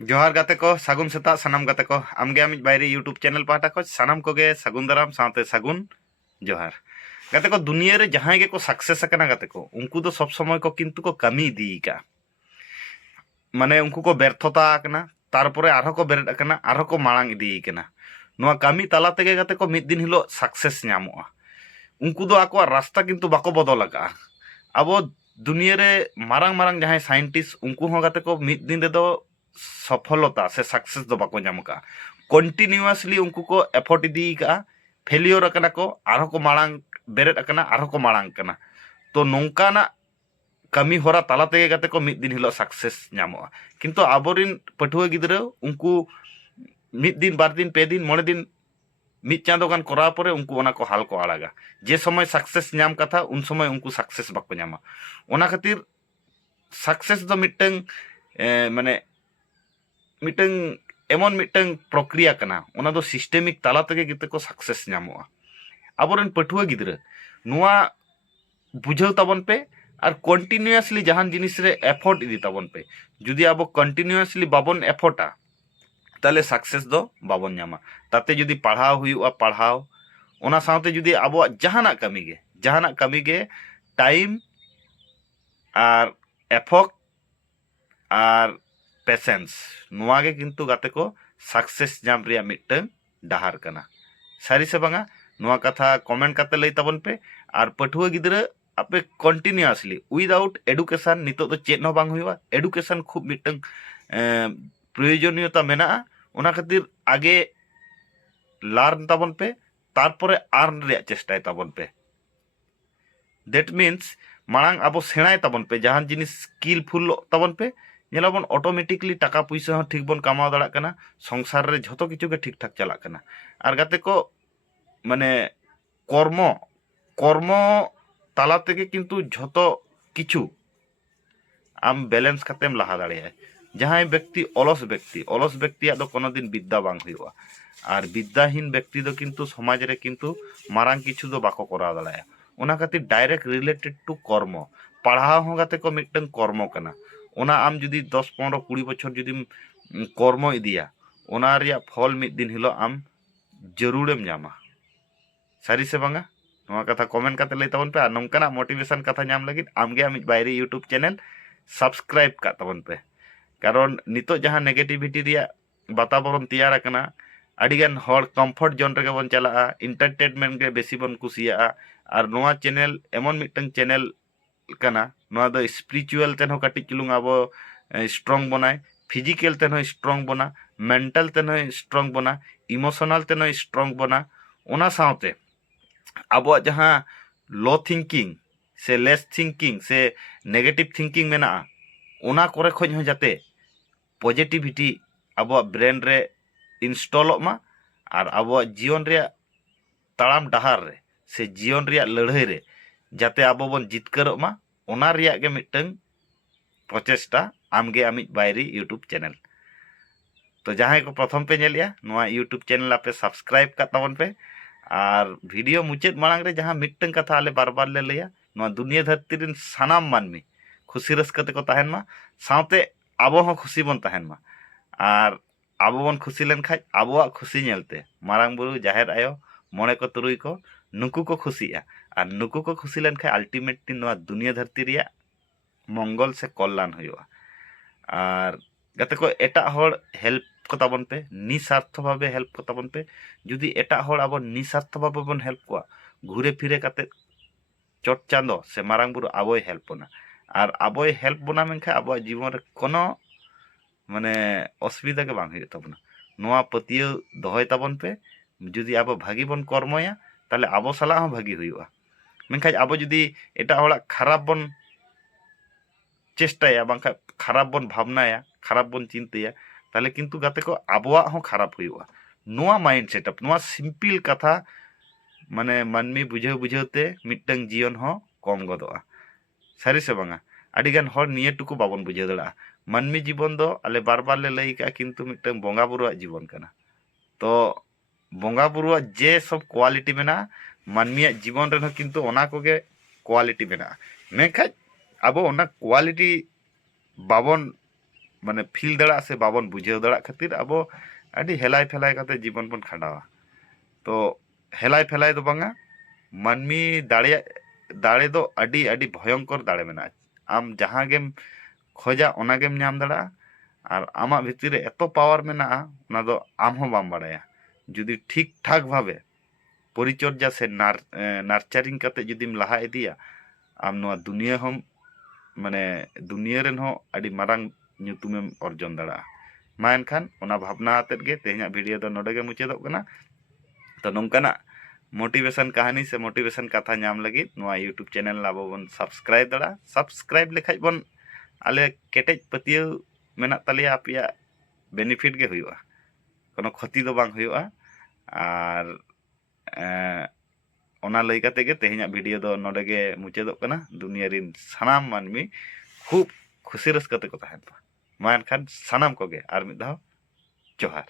जोहार गाते को सागुन सेता सानाम गाते को आमगे आमिज बायरे यूट्यूब चैनल पाटा को सानाम कोगे सागुन दाराम साथे सागुन जोहार गाते को दुनिया रे जहां गे को सक्सेस करना गाते को उनको तो सब समय को किंतु को कमी दी का माने उनको को व्यर्थता करना तारपरे आरो को बेरेद करना आरो को मांग दी करना नोआ कमी ताला तेगे गाते को मिद दिन हिलो सक्सेस ᱧᱟᱢᱚᱜᱼᱟ उनको दो आको रास्ता किंतु बाको बदल लगा अब दुनिया रे मारंग मारंग जहां साइंटिस्ट उनको हो गाते को मिद दिन रे दो सफलता से सक्सेस दो बाको ᱧᱟᱢ का कंटिन्यूअसली उनको को एफर्ट दी का फेलियर करना को आरो को मांग बेरेद करना आरो को मांग करना तो नौका ना कमी होरा ताला तेगे गाते को मिद दिन हिलो सक्सेस ᱧᱟᱢᱚᱜᱼᱟ किंतु आबोरिन पठुआ गिद्रा उनको मिद दिन बार दिन पे दिन मोड़े दिन मिद चांदो गान करा परे उनको ओना को हाल को आड़ागा जे समय सक्सेस ᱧᱟᱢ कथा उन समय उनको सक्सेस बाको ᱧᱟᱢᱟ ओना खातिर सक्सेस दो मिटंग माने मिटंग एमन मिटंग प्रक्रिया कना ओना दो सिस्टेमिक ताला तेगे गिते को सक्सेस ᱧᱟᱢᱚᱜᱼᱟ आबोरन पठुआ गिद्रा नुआ बुझाव ताबन पे और कंटिन्यूअसली जहान जिनिस रे एफर्ट इदी ताबन पे जुदी आबो कंटिन्यूअसली बाबन एफर्टा ताले सक्सेस दो बाबन ᱧᱟᱢᱟ ताते जुदी पढ़ाव हुआ पढ़ाव ओना साथे जुदी आबो जहाना कमी गे टाइम और एफर्ट और पेशेंस नुआ गे किंतु गाते को सक्सेस ᱧᱟᱢ रिया मिटन डाहार कना सारी से बांगा नुआ कथा कमेंट करते लई ताबन पे और पठुआ गिद्रा आपे कंटिन्यूअसली विदाउट एडुकेशन नितो तो चेत न बांग हुआ एडुकेशन खूब मिटन प्रयोजनीयता मेना ओना खातिर आगे लार्न ताबन पे तारपरे आर्न रे चेष्टाय ताबन पे दैट मीन्स मांग अब सेणाय ताबन पे जहान जिनिस स्किलफुल ताबन पे नेलाबन ऑटोमेटिकली टाका पैसा हो ठीक बन कमाव दाड़ा कना संसार रे झतो किछु के ठीक ठाक चला कना और गाते को माने कर्म कर्म ताला तेगे किंतु झतो किछु आम बैलेंस करतेम लहा दाड़े जहां व्यक्ति अलस व्यक्ति दो कोनो दिन विद्या बांग हुआ और विद्याहीन व्यक्ति दो किंतु समाज रे किंतु मारांग किछु दो बाको करा दाड़े ओना खातिर डायरेक्ट रिलेटेड टू कर्म पढ़ाव हो गाते को मिटन कर्म कना ओना आम जुदी 10 15 20 बछर जुदी कर्म इदिया ओना रिया फल मिद दिन हिलो आम जरूरेम ᱧᱟᱢᱟ सारी से बांगा नोआ कथा कमेंट करते लई ताबन पे और नोंकाना मोटिवेशन कथा ᱧᱟᱢ लगित आमगे आमिज बायरे यूट्यूब चैनल सब्सक्राइब का ताबन पे कारण नितो जहां नेगेटिविटी रिया वातावरण तैयार करना अडिगान हर कम्फर्ट जोन रे बन चला एंटरटेनमेंट के बेसी बन कुसिया और नोआ चैनल एमन मिटन चैनल कना नोआ दो स्पिरिचुअल तेन हो काटी चुलुंग अब स्ट्रॉन्ग बनाए फिजिकल तेन हो स्ट्रॉन्ग बना मेंटल तेन हो स्ट्रॉन्ग बना इमोशनल तेन हो स्ट्रॉन्ग बना ओना साथे अब जहां लो थिंकिंग से लेस थिंकिंग से नेगेटिव थिंकिंग मेना ओना करे खोज हो जाते पॉजिटिविटी अब ब्रेन रे इंस्टॉल मा और अब जीवन रे ताड़ाम डहार रे से जीवन रे लड़ाई रे जाते अब बन जितकर मा ओना रिया गे मिटन प्रचेष्टा आमगे आमिज बायरी यूट्यूब चैनल तो जहां को प्रथम पे नेलिया नोआ यूट्यूब चैनल आपे सब्सक्राइब का ताबन पे और वीडियो मुचाद मांग रे जहां मिटन कथा आले बार बार ले लिया नोआ दुनिया धरती रिन सानाम मानमी खुशी रस्कते को तहन मा साथे आबो हो खुशी बन तहन मा और आबो बन खुशी लेन खाज आबोआ खुशी नेलते मारांग बुरु जाहेर आयो मोणे को तुरुई को नुकु को खुशिया और नुकु को खुशी लेन खाज अल्टीमेटली नोआ दुनिया धरती रिया मंगल से कल्याण हुआ और गाते को एटा हर हेल्प को ताबन पे निस्वार्थ भावे हेल्प को ताबन पे जुदी एटा हर अब निस्वार्थ भावे बन हेल्प को घुरे फिरे काते चट चांदो से मारांग बुरु आबोय हेल्प बना और आबोय हेल्प बना मेनखा आबो जीवन रे कोनो माने असुविधा के बांग हुई ताबना नोआ पतियो दोहय ताबन पे जुदी आबो भागी बन कर्मया ताले आबो साला हो भागी हुआ मेनखा आबो जुदी एटा हला खराब बन चेष्टाया बांखा खराब बन भावनाया खराब बन चिंताया ताले किंतु गाते को आबोआ हो खराब हुआ नोआ माइंड सेटअप नोआ सिंपल कथा माने मानमी बुझाव बुझावते मिटन जीवन हो कम गदोआ सारी से बांगा अडिगान हर निये टुकु बाबन बुझाव दड़ा मानमी जीवन दो आले बार बार ले लई का किंतु मिटन बोंगा बुरुआ जीवन कना तो बोंगा बुरुआ जे सब क्वालिटी मेना मानमिया जीवन रे किंतु ओना कोगे क्वालिटी मेना मेखा अब ओना क्वालिटी बाबन माने फिल दाड़ा से बाबन बुझाव दाड़ा खातिर अब अड़ी हेलाय फेलाय काते जीवन बन खंडावा तो हेलाय फेलाय दो बांगा मानमी दाड़े दाड़े दो अड़ी अड़ी भयंकर दाड़े मेना आम जहां गेम खोजा ओना गेम नाम दाड़ा और आमा भितर रे एतो पावर मेना ओना दो आम हो बाम बाड़ाया जुदी ठीक ठाक भावे परिचर्या से नार्चारिंग करते जुदीम लहा इदिया आम नोआ दुनिया हम माने दुनिया रेन हो अड़ी मारांग ᱧᱩᱛᱩᱢᱮᱢ अर्जन दाड़ा मा एनखान ओना भावना आतेद गे तेहना वीडियो दो नोडे गे मुचादोग कना तो नोंकाना मोटिवेशन कहानी से मोटिवेशन कथा नाम लगी नोआ यूट्यूब चैनल आबो बन सब्सक्राइब दाड़ा सब्सक्राइब लेखाय बन आले केटेज पतियो मेना तालिया आपिया बेनिफिट गे हुयुआ कोनो क्षति दो बांग हुयुआ आर ओना लई काते गे तेहना वीडियो दो नोडे गे मुचादोग कना दुनिया रिन सानाम मानमी खूब खुशी रस्का ते को तहन मा एनखान सानाम को गे आर मिद धाव जोहार।